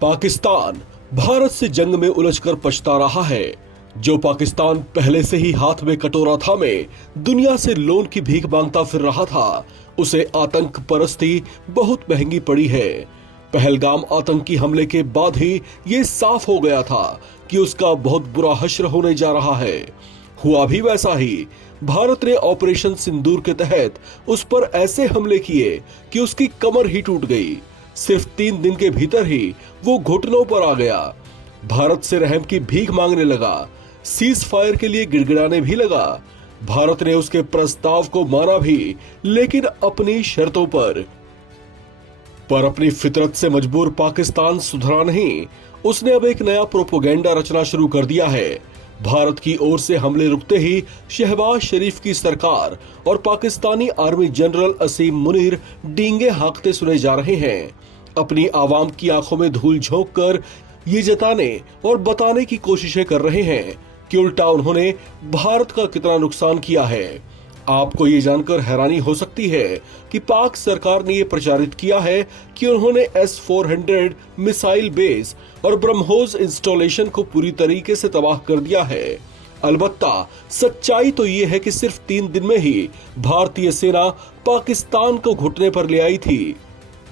पाकिस्तान भारत से जंग में उलझकर पछता रहा है। जो पाकिस्तान पहले से ही हाथ में कटोरा थामे दुनिया से लोन की भीख मांगता फिर रहा था, उसे आतंक परस्ती बहुत महंगी पड़ी है। पहलगाम आतंकी हमले के बाद ही ये साफ हो गया था कि उसका बहुत बुरा हश्र होने जा रहा है। हुआ भी वैसा ही। भारत ने ऑपरेशन सिंदूर के तहत उस पर ऐसे हमले किए कि उसकी कमर ही टूट गई। सिर्फ 3 दिन के भीतर ही वो घुटनों पर आ गया। भारत से रहम की भीख मांगने लगा, सीज फायर के लिए गिड़गिड़ाने भी लगा। भारत ने उसके प्रस्ताव को माना भी, लेकिन अपनी शर्तों पर अपनी फितरत से मजबूर पाकिस्तान सुधरा नहीं। उसने अब एक नया प्रोपोगेंडा रचना शुरू कर दिया है। भारत की ओर से हमले रुकते ही शहबाज शरीफ की सरकार और पाकिस्तानी आर्मी जनरल असीम मुनीर डींगे हाँकते सुने जा रहे हैं। अपनी आवाम की आंखों में धूल झोंक कर ये जताने और बताने की कोशिशें कर रहे हैं कि उल्टा उन्होंने भारत का कितना नुकसान किया है। आपको ये जानकर हैरानी हो सकती है कि पाक सरकार ने ये प्रचारित किया है कि उन्होंने S-400 मिसाइल बेस और ब्रह्मोस इंस्टॉलेशन को पूरी तरीके से तबाह कर दिया है। अलबत्ता सच्चाई तो ये है कि सिर्फ 3 दिन में ही भारतीय सेना पाकिस्तान को घुटने पर ले आई थी।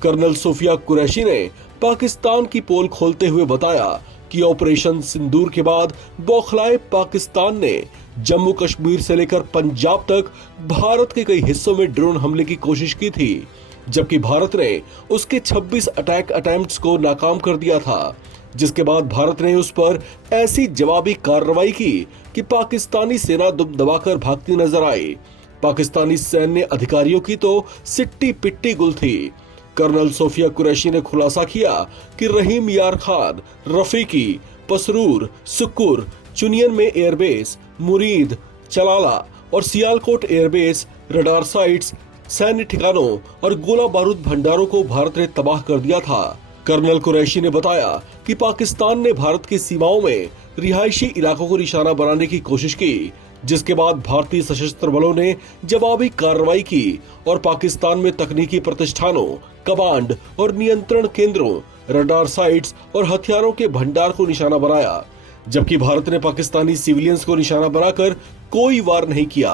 कर्नल सोफिया कुरैशी ने पाकिस्तान की पोल खोलते हुए बताया कि ऑपरेशन सिंदूर के बाद बौखलाए पाकिस्तान ने जम्मू कश्मीर से लेकर पंजाब तक भारत के कई हिस्सों में ड्रोन हमले की कोशिश की थी, जबकि भारत ने उसके 26 अटैक अटेम्प्ट्स को नाकाम कर दिया था। जिसके बाद भारत ने उस पर ऐसी जवाबी कार्रवाई की कि पाकिस्तानी सेना दुम दबाकर भागती नजर आई। पाकिस्तानी सैन्य अधिकारियों की तो सिट्टी पिट्टी गुल थी। कर्नल सोफिया कुरैशी ने खुलासा किया कि रहीम यार खान, रफीकी, पसरूर, सुक्कुर, चुनियन में एयरबेस, मुरीद, चलाला और सियालकोट एयरबेस, रडार साइट्स, सैन्य ठिकानों और गोला बारूद भंडारों को भारत ने तबाह कर दिया था। कर्नल कुरैशी ने बताया कि पाकिस्तान ने भारत की सीमाओं में रिहायशी इलाकों को निशाना बनाने की कोशिश की, जिसके बाद भारतीय सशस्त्र बलों ने जवाबी कार्रवाई की और पाकिस्तान में तकनीकी प्रतिष्ठानों, कमांड और नियंत्रण केंद्रों, रडार साइट्स और हथियारों के भंडार को निशाना बनाया। जबकि भारत ने पाकिस्तानी सिविलियंस को निशाना बनाकर कोई वार नहीं किया।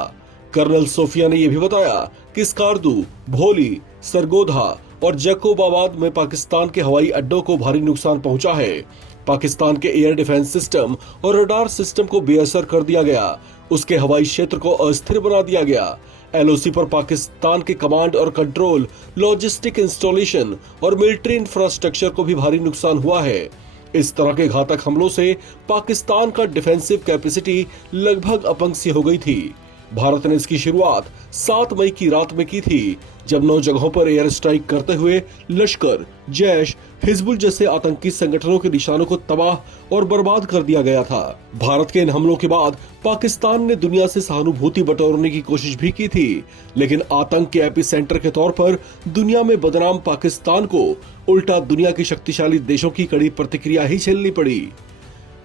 कर्नल सोफिया ने यह भी बताया कि स्कार्दू, भोली, सरगोधा और जैकोबाबाद में पाकिस्तान के हवाई अड्डों को भारी नुकसान पहुंचा है। पाकिस्तान के एयर डिफेंस सिस्टम और रडार सिस्टम को बेअसर कर दिया गया। उसके हवाई क्षेत्र को अस्थिर बना दिया गया। LOC पर पाकिस्तान के कमांड और कंट्रोल, लॉजिस्टिक इंस्टॉलेशन और मिलिट्री इंफ्रास्ट्रक्चर को भी भारी नुकसान हुआ है। इस तरह के घातक हमलों से पाकिस्तान का डिफेंसिव कैपेसिटी लगभग अपंग सी हो गई थी। भारत ने इसकी शुरुआत 7 मई की रात में की थी, जब 9 जगहों पर एयर स्ट्राइक करते हुए लश्कर, जैश, हिजबुल जैसे आतंकी संगठनों के निशानों को तबाह और बर्बाद कर दिया गया था। भारत के इन हमलों के बाद पाकिस्तान ने दुनिया से सहानुभूति बटोरने की कोशिश भी की थी, लेकिन आतंक के एपी सेंटर के तौर पर दुनिया में बदनाम पाकिस्तान को उल्टा दुनिया के शक्तिशाली देशों की कड़ी प्रतिक्रिया ही झेलनी पड़ी।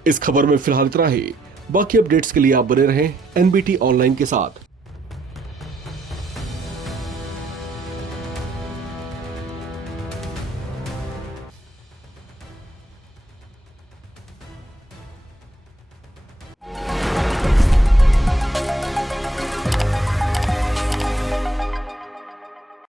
इस खबर में फिलहाल इतना ही। बाकी अपडेट्स के लिए आप बने रहें NBT ऑनलाइन के साथ।